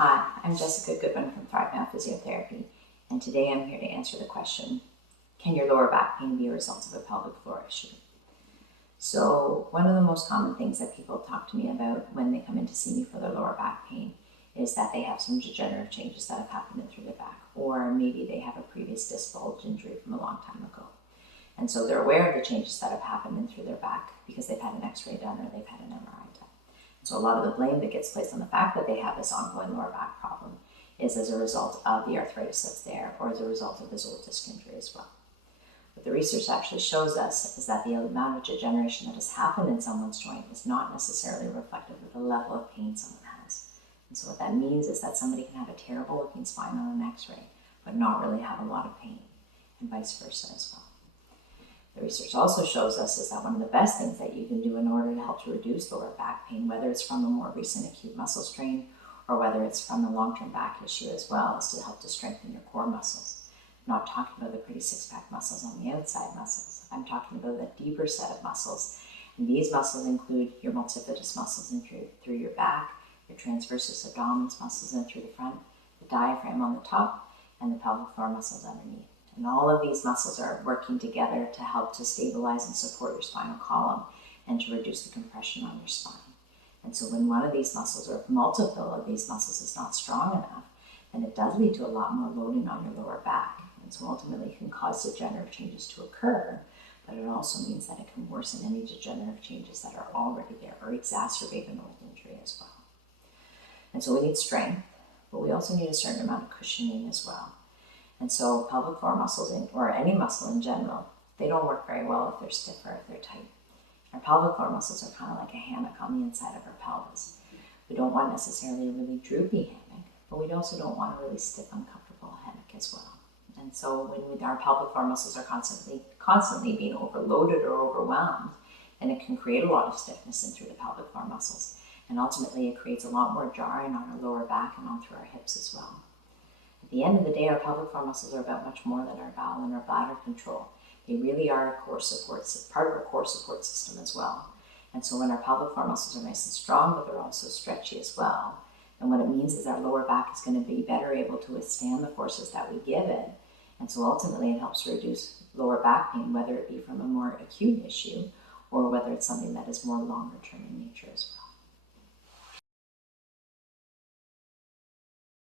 Hi, I'm Jessica Goodwin from Thrive Now Physiotherapy, and today I'm here to answer the question, can your lower back pain be a result of a pelvic floor issue? So one of the most common things that people talk to me about when they come in to see me for their lower back pain is that they have some degenerative changes that have happened through their back, or maybe they have a previous disc bulge injury from a long time ago. And so they're aware of the changes that have happened through their back because they've had an x-ray done or they've had an MRI done. So a lot of the blame that gets placed on the fact that they have this ongoing lower back problem is as a result of the arthritis that's there or as a result of this old disc injury as well. What the research actually shows us is that the amount of degeneration that has happened in someone's joint is not necessarily reflective of the level of pain someone has. And so what that means is that somebody can have a terrible looking spine on an x-ray but not really have a lot of pain, and vice versa as well. The research also shows us is that one of the best things that you can do in order to help to reduce lower back pain, whether it's from a more recent acute muscle strain or whether it's from a long-term back issue as well, is to help to strengthen your core muscles. I'm not talking about the pretty six-pack muscles on the outside muscles. I'm talking about the deeper set of muscles. And these muscles include your multifidus muscles in through your back, your transversus abdominis muscles in through the front, the diaphragm on the top, and the pelvic floor muscles underneath. And all of these muscles are working together to help to stabilize and support your spinal column and to reduce the compression on your spine. And so when one of these muscles or multiple of these muscles is not strong enough, then it does lead to a lot more loading on your lower back. And so ultimately it can cause degenerative changes to occur, but it also means that it can worsen any degenerative changes that are already there or exacerbate an old injury as well. And so we need strength, but we also need a certain amount of cushioning as well. And so pelvic floor muscles, or any muscle in general, they don't work very well if they're stiff or if they're tight. Our pelvic floor muscles are kind of like a hammock on the inside of our pelvis. We don't want necessarily a really droopy hammock, but we also don't want a really stiff, uncomfortable hammock as well. And so when our pelvic floor muscles are constantly being overloaded or overwhelmed, then it can create a lot of stiffness in through the pelvic floor muscles. And ultimately it creates a lot more jarring on our lower back and on through our hips as well. At the end of the day, our pelvic floor muscles are about much more than our bowel and our bladder control. They really are a core support, part of our core support system as well. And so when our pelvic floor muscles are nice and strong, but they're also stretchy as well, and what it means is our lower back is going to be better able to withstand the forces that we give it. And so ultimately it helps to reduce lower back pain, whether it be from a more acute issue or whether it's something that is more longer term in nature as well.